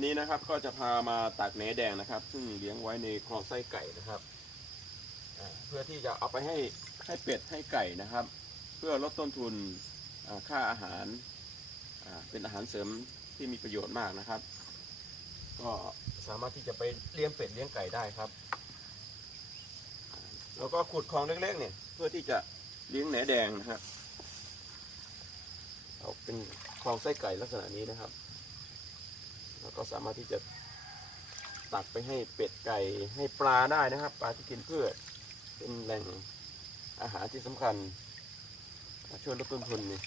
วันนี้นะครับก็จะพามาตากแหนแดงนะครับ ซึ่งเลี้ยงไว้ในคลองไส้ไก่นะครับเพื่อที่จะเอาไปให้ให้เป็ดให้ไก่นะครับ เพื่อลดต้นทุนค่าอาหารเป็นอาหารเสริมที่มีประโยชน์มากนะครับ ก็สามารถที่จะไปเลี้ยงเป็ดเลี้ยงไก่ได้ครับ แล้วก็ขุดคลองเล็กๆเนี่ยเพื่อที่จะเลี้ยงแหนแดงนะครับเอาเป็นคลองไส้ไก่ลักษณะนี้นะครับ แล้วก็สามารถที่จะตักไปให้เป็ดไก่ให้ปลาได้นะครับ ปลาที่กินพืชเป็นแหล่งอาหารที่สำคัญช่วยลดต้นทุนนี่